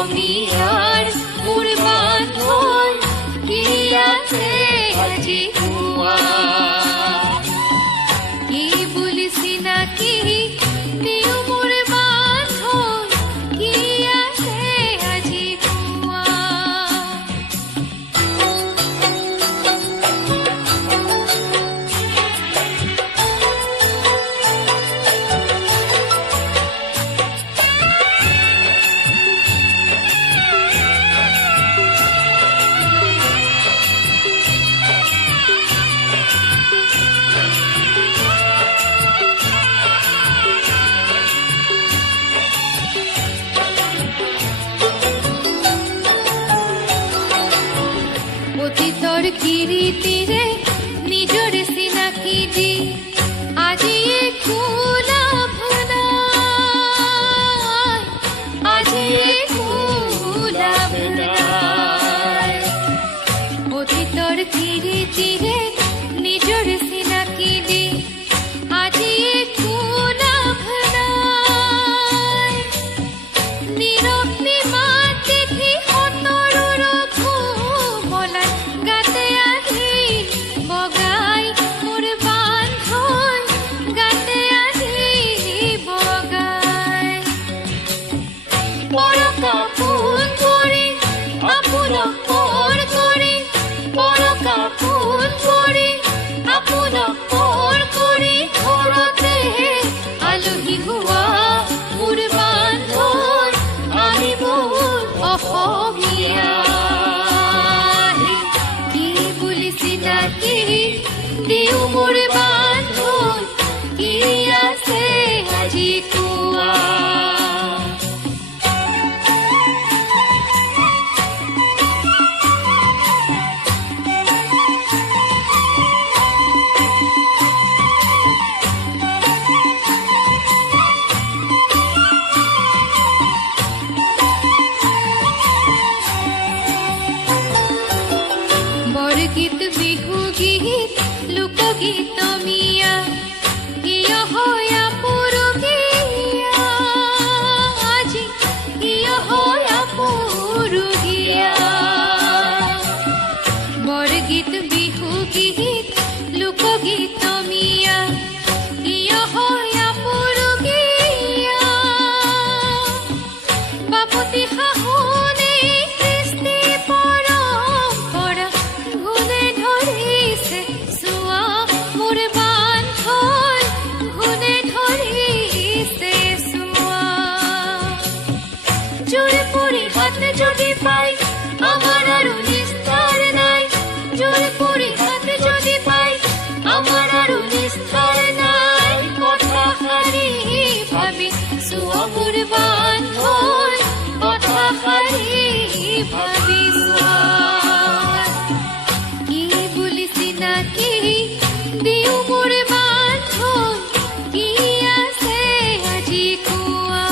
অসমীয়াৰ মোৰ বান্ধোন কি আছে আজি কোৱা কি বুলি চিনাকি দিও মোৰ বান্ধোন কি আছে আজি কোৱা অতীতৰ কিৰিটিৰে নিজৰ চিনাকি দি আজি একো লাভ নাই আজি একো লাভ নাই অতীতৰ কিৰিটিৰে নিজৰ চিনাকি দি আজি একো লাভ নাই নীৰৱ নিমাত দেখি সতৰৰ ঘুমলাই গাতে আহি বগাই মোৰ বান্ধোন গাতে আহি বগাই পৰকা পোন কৰি আপোনাক পৰ কৰি পৰকা পোন কৰি আপোনাক পৰ কৰি ঘৰতে আলহী হোৱা মোৰ বান্ধোন আমি বহুত অসমীয়া কি বুলি চিনাকি দিও মোৰ বান্ধোন কি আছে আজি কোৱা বৰগীত বিহু গীত লোকগীত মিয়া কিয় হয় আপুৰুগীয়া আজি কিয় হয় আপুৰুগীয়া বৰগীত বিহু গীত লোকগীত মিয়া কিয় হয় আপুৰুগীয়া বাপতি শাহুনে কৃষ্টি পৰম্পৰা ঘুণে ধৰিছে চোৱা মোৰ বান্ধোন ঘুণে ধৰিছে চোৱা জোৰে পৰি হাত যদি পাই আমাৰ আৰু নিস্তাৰ নাই জোৰে পৰি হাত যদি পাই আমাৰ আৰু নিস্তাৰ নাই কথাষাৰি ভাবি চোৱা মোৰ বান্ধোন কথাষাৰি ভাবি চোৱা কি বুলি চিনাকি দিও মোৰ বান্ধোন কি আছে আজি কোৱা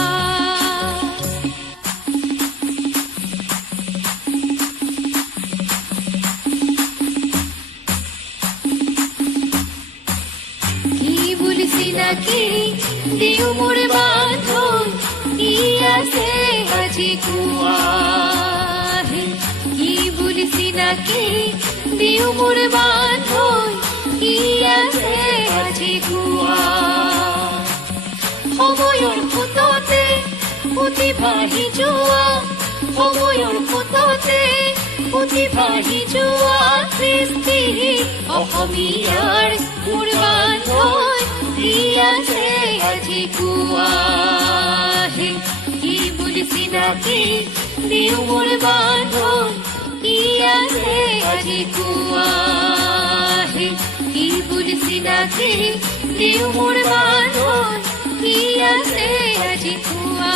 কি বুলি চিনাকি দিও মোৰ বান্ধোন কি আছে আজি কোৱা কি বুলি চিনাকি দিও মোৰ বান্ধোন কি আছে আজি কোৱা সময়ৰ সোঁততে উঠি ভাহি যোৱা সময়ৰ সোঁততে উঠি ভাহি যোৱা কৃষ্টি অসমীয়াৰ মোৰ বান্ধোন কি আছে আজি কোৱা কি বুলি চিনাকি দিও মোৰ বান্ধোন কি আছে আজি কোৱা কি বুলি চিনাকি দিও মোৰ বান্ধোন কি আছে আজি কোৱা